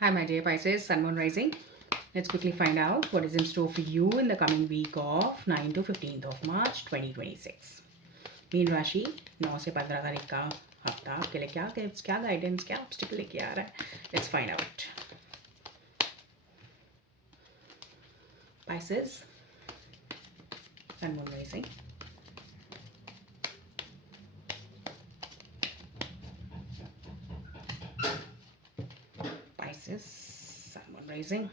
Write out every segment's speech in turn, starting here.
Hi, my dear Pisces, Sun, Moon, Rising. Let's quickly find out what is in store for you in the coming week of 9 to 15th of March 2026. Mean राशि 9 से 15 तारीख का हफ्ता आपके लिए क्या tips, क्या guidance, क्या ऑब्स्टिकल लेके आ रहा है. Let's find out. Pisces, Sun, Moon, Rising. Pisces, Sun, Moon, Rising.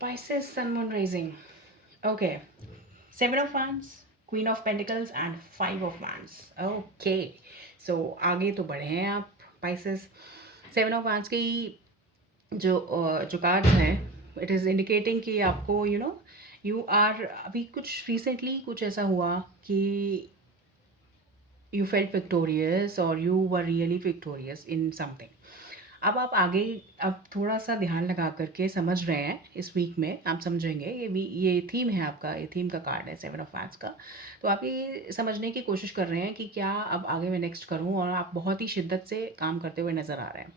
Pisces, Sun, Moon, Rising. Okay. Seven of Wands, Queen of Pentacles and Five of Wands. Okay. So आगे तो बढ़े हैं आप Pisces. Seven of Wands की जो cards हैं, it is indicating कि आपको यू आर अभी कुछ रिसेंटली कुछ ऐसा हुआ कि यू फेल्ट विक्टोरियस और you were really victorious in something. अब आप आगे अब थोड़ा सा ध्यान लगा करके समझ रहे हैं. इस वीक में आप समझेंगे. ये थीम है आपका, ये थीम का कार्ड है सेवन ऑफ वांड्स का. तो आप ये समझने की कोशिश कर रहे हैं कि क्या अब आगे मैं नेक्स्ट करूं, और आप बहुत ही शिद्दत से काम करते हुए नज़र आ रहे हैं.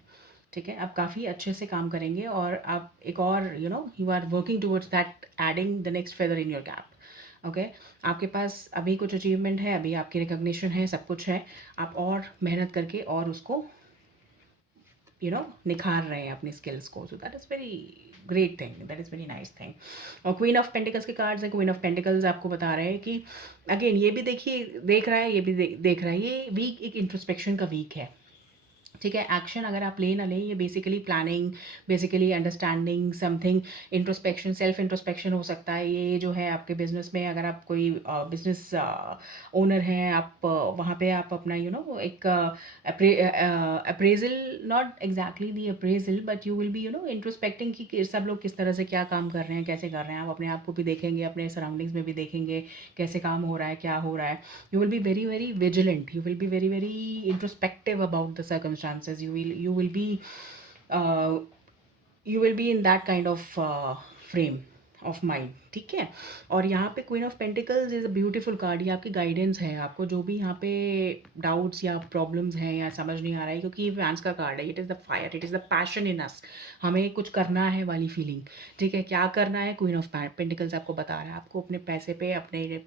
ठीक है, आप काफ़ी अच्छे से काम करेंगे और आप एक और you are working towards that adding the next feather in your cap. Okay. आपके पास अभी कुछ अचीवमेंट है, अभी आपकी रिकग्निशन है, सब कुछ है. आप और मेहनत करके और उसको निखार रहे हैं अपनी स्किल्स को. So that is very great thing, that is very nice thing. और क्वीन ऑफ पेंटिकल्स के कार्ड्स हैं. क्वीन ऑफ पेंटिकल्स आपको बता रहे हैं कि अगेन ये भी देखिए, देख रहा है, ये भी देख रहा है. ये वीक एक इंट्रोस्पेक्शन का वीक है. ठीक है. एक्शन अगर आप ले ना लें, ये basically planning, basically understanding something, introspection, self introspection हो सकता है. ये जो है आपके बिजनेस में, अगर आप कोई बिजनेस ओनर हैं, आप वहाँ पे आप अपना एक appraisal, not exactly the appraisal, but you will be introspecting कि सब लोग किस तरह से क्या काम कर रहे हैं, कैसे कर रहे हैं. आप अपने आप को भी देखेंगे, अपने सराउंडिंग्स में भी देखेंगे कैसे काम हो रहा है, क्या हो रहा है. You will be very very vigilant, you will be very very introspective about the circumstances. Uh, you will be in that kind of frame of mind. ठीक है. और यहाँ पे queen of pentacles is a beautiful card. ये आपकी guidance है. आपको जो भी यहाँ पे डाउट्स या प्रॉब्लम्स हैं या समझ नहीं आ रहा है, क्योंकि ये फैंस का कार्ड है. It is the fire, it is the passion in us. हमें कुछ करना है वाली फीलिंग. ठीक है. क्या करना है, क्वीन ऑफ पेंटिकल्स आपको बता रहा है. आपको अपने पैसे पे, अपने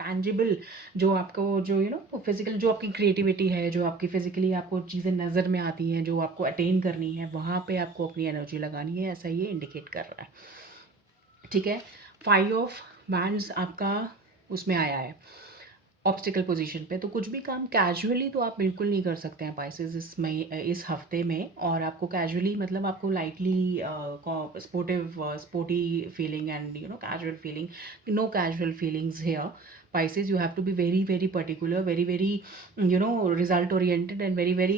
टैंजिबल, जो आपको जो फिजिकल, जो आपकी क्रिएटिविटी है, जो आपकी फिजिकली आपको चीज़ें नज़र में आती हैं, जो आपको अटेन करनी है, वहाँ पे आपको अपनी एनर्जी लगानी है. ऐसा ये इंडिकेट कर रहा है. ठीक है. फाइव ऑफ वैंड्स आपका उसमें आया है ऑब्स्टिकल पोजीशन पे. तो कुछ भी काम कैजुअली तो आप बिल्कुल नहीं कर सकते हैं पाइसेस इस हफ्ते में. और आपको कैजुअली मतलब आपको lightly sporty feeling and casual feeling. No casual feelings here Pisces. You have to be very very particular, very very result oriented and very very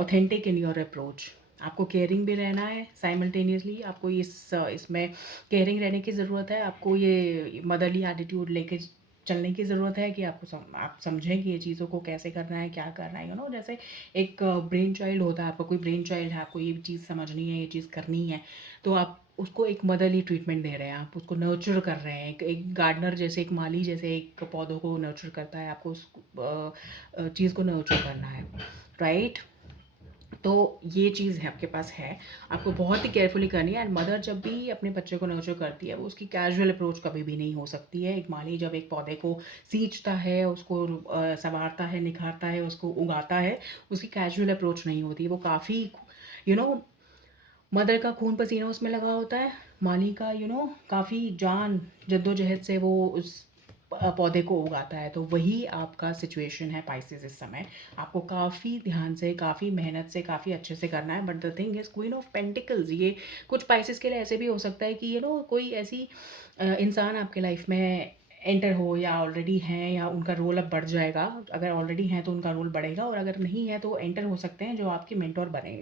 authentic in your approach. आपको caring भी रहना है simultaneously. आपको इसमें caring रहने की ज़रूरत है. आपको ये मदरली एटीट्यूड लेके चलने की ज़रूरत है कि आप समझें कि ये चीज़ों को कैसे करना है, क्या करना है. जैसे एक ब्रेन चाइल्ड होता है. आपका कोई ब्रेन चाइल्ड है, आपको ये चीज़ समझनी है, ये चीज़ करनी है, तो आप उसको एक मदरली ट्रीटमेंट दे रहे हैं. आप उसको नर्चर कर रहे हैं. एक गार्डनर जैसे, एक माली जैसे एक पौधों को नर्चर करता है, आपको उस चीज़ को नर्चर करना है. राइट. तो ये चीज़ है आपके पास है. आपको बहुत ही केयरफुली करनी है. एंड मदर जब भी अपने बच्चे को नर्चर करती है, वो उसकी कैजुअल अप्रोच कभी भी नहीं हो सकती है. एक माली जब एक पौधे को सींचता है, उसको संवारता है, निखारता है, उसको उगाता है, उसकी कैजुअल अप्रोच नहीं होती. वो काफ़ी यू नो मदर का खून पसीना उसमें लगा होता है. माली का काफ़ी जान जद्दोजहद से वो उस पौधे को उगाता है. तो वही आपका सिचुएशन है पाइसेस इस समय. आपको काफ़ी ध्यान से, काफ़ी मेहनत से, काफ़ी अच्छे से करना है. But the thing is queen of pentacles, ये कुछ पाइसेस के लिए ऐसे भी हो सकता है कि कोई ऐसी इंसान आपके लाइफ में एंटर हो, या ऑलरेडी हैं, या उनका रोल अब बढ़ जाएगा. अगर ऑलरेडी हैं तो उनका रोल बढ़ेगा, और अगर नहीं है तो एंटर हो सकते हैं जो आपके मेंटोर बने,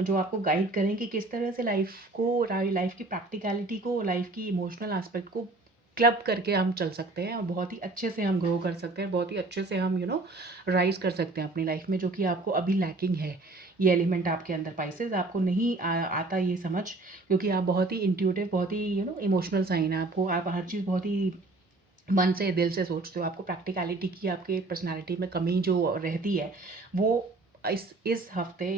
जो आपको गाइड करें कि किस तरह से लाइफ की प्रैक्टिकलिटी को, लाइफ की इमोशनल एस्पेक्ट को क्लब करके हम चल सकते हैं, और बहुत ही अच्छे से हम ग्रो कर सकते हैं. बहुत ही अच्छे से हम राइज कर सकते हैं अपनी लाइफ में, जो कि आपको अभी लैकिंग है. ये एलिमेंट आपके अंदर पाइसेस, आपको नहीं आता ये समझ, क्योंकि आप बहुत ही इंट्यूटिव, बहुत ही इमोशनल साइन है. आप हर चीज़ बहुत ही मन से, दिल से सोचते हो. आपको प्रैक्टिकलिटी की आपके पर्सनालिटी में कमी जो रहती है, वो इस हफ्ते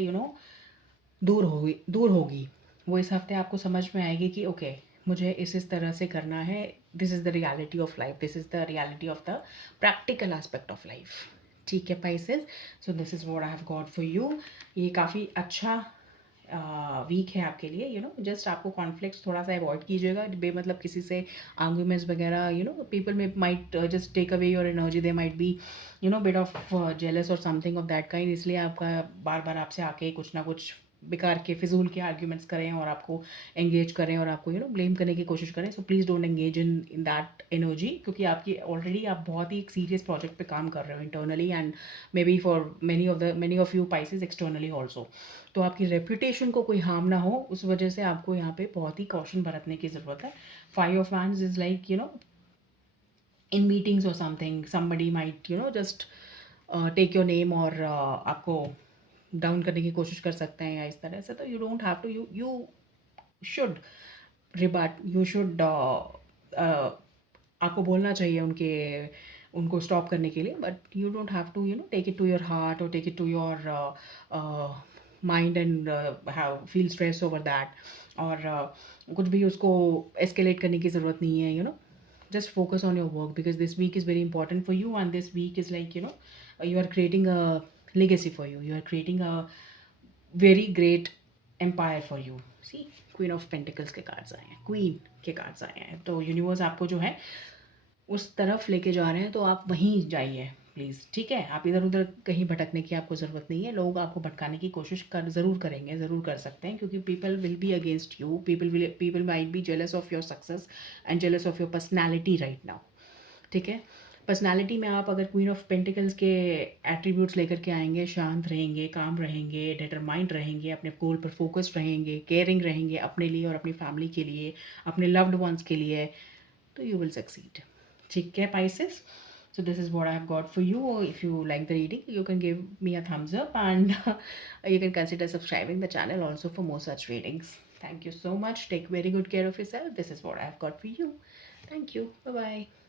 दूर होगी। वो इस हफ्ते आपको समझ में आएगी कि ओके, मुझे इस तरह से करना है। This is the reality of life, this is the reality of the practical aspect of life. ठीक है Pisces, so this is what I have got for you. ये काफ़ी अच्छा वीक है आपके लिए। जस्ट आपको कॉन्फ्लिक्ट्स थोड़ा सा अवॉइड कीजिएगा, बेमतलब किसी से आर्ग्यूमेंट्स वगैरह। People may might just take away your energy, they might be bit of jealous और समथिंग ऑफ दैट काइंड। इसलिए आपका बार बार आपसे आके कुछ ना कुछ बेकार के फिजूल के आर्ग्यूमेंट्स करें और आपको एंगेज करें और आपको ब्लेम करने की कोशिश करें। So please don't engage in that energy, क्योंकि आपकी ऑलरेडी आप बहुत ही एक सीरियस प्रोजेक्ट पे काम कर रहे हो internally, and may be for many of you Pisces externally also. तो आपकी रेपुटेशन को कोई हार्म ना हो, उस वजह से आपको यहाँ पे बहुत ही कॉशन बरतने की ज़रूरत है। 5 of Wands is like in meetings or something, somebody might just take your name और आपको डाउन करने की कोशिश कर सकते हैं या इस तरह से। तो you don't have to, you should rebut, you should आपको बोलना चाहिए उनको स्टॉप करने के लिए, but you don't have to take it to your heart और take it to your mind and have feel stress over that. और कुछ भी उसको एस्केलेट करने की ज़रूरत नहीं है। just focus on your work, because this week is very important for you, and this week is like you are creating a legacy for you, you are creating a very great empire for you. See, queen of pentacles के cards आए हैं, queen के cards आए हैं, तो universe आपको जो है उस तरफ लेके जा रहे हैं, तो आप वहीं जाइए प्लीज़। ठीक है, आप इधर उधर कहीं भटकने की आपको ज़रूरत नहीं है। लोग आपको भटकाने की कोशिश ज़रूर करेंगे, ज़रूर कर सकते हैं, क्योंकि people will be against you, people might be jealous of your success and jealous of your personality right now. ठीक है, पर्सनैलिटी में आप अगर क्वीन ऑफ पेंटिकल्स के एट्रीब्यूट्स लेकर के आएंगे, शांत रहेंगे, काम रहेंगे, डिटरमाइंड रहेंगे, अपने गोल पर फोकस्ड रहेंगे, केयरिंग रहेंगे अपने लिए और अपनी फैमिली के लिए, अपने लव्ड वंस के लिए, तो यू विल सक्सीड। ठीक है Pisces, so this is what I have got for you. If you like the reading, you can give me a thumbs up, and you can consider subscribing the channel also for more such readings. Thank you so much. Take very good care of yourself. This is what I have got for you. Thank you. Bye bye.